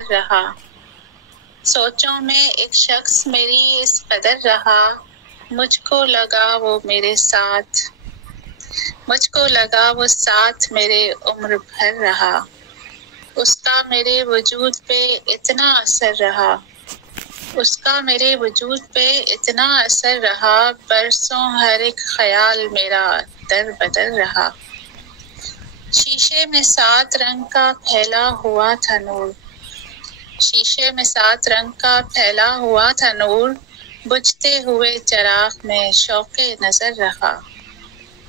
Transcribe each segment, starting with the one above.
رہا، سوچوں میں ایک شخص میری اس قدر رہا، مجھ کو لگا وہ میرے ساتھ، مجھ کو لگا وہ ساتھ میرے عمر بھر رہا، اس کا میرے وجود پہ اتنا اثر رہا، اس کا میرے وجود پہ اتنا اثر رہا، برسوں ہر ایک خیال میرا در بدر رہا، شیشے میں 7 رنگ کا پھیلا ہوا تھا نور، شیشے میں 7 رنگ کا پھیلا ہوا تھا نور، بجھتے ہوئے چراغ میں شوق نظر رہا،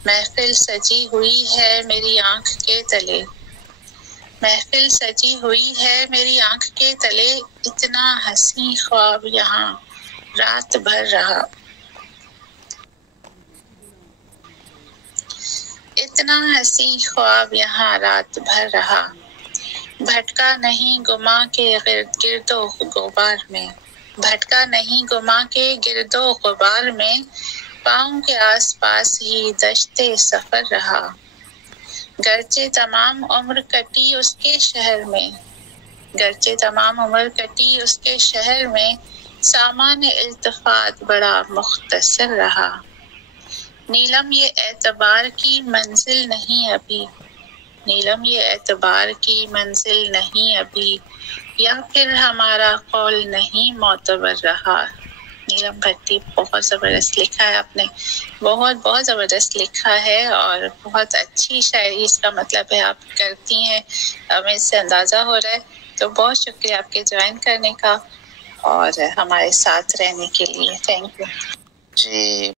محفل سجی ہوئی ہے میری آنکھ کے تلے، محفل سجی ہوئی ہے میری آنکھ کے تلے، اتنا حسین خواب یہاں رات بھر رہا، اتنا حسین خواب یہاں رات بھر رہا، بھٹکا نہیں گما کے گرد و غبار میں، بھٹکا نہیں گما کے گرد و غبار میں، پاؤں کے آس پاس ہی دشت سفر رہا، گرچہ تمام عمر کٹی اس کے شہر میں، گرچہ تمام عمر کٹی اس کے شہر میں، سامان التفات بڑا مختصر رہا، نیلم یہ اعتبار کی منزل نہیں ابھی، نیلم یہ اعتبار کی منزل نہیں ابھی، یا پھر ہمارا قول نہیں معتبر رہا۔ نیلم بھٹی، بہت زبردست لکھا ہے آپ نے، بہت بہت زبردست لکھا ہے، اور بہت اچھی شاعری اس کا مطلب ہے آپ کرتی ہیں، ہمیں اس سے اندازہ ہو رہا ہے، تو بہت شکریہ آپ کے جوائن کرنے کا اور ہمارے ساتھ رہنے کے لیے، تھینک یو۔ جی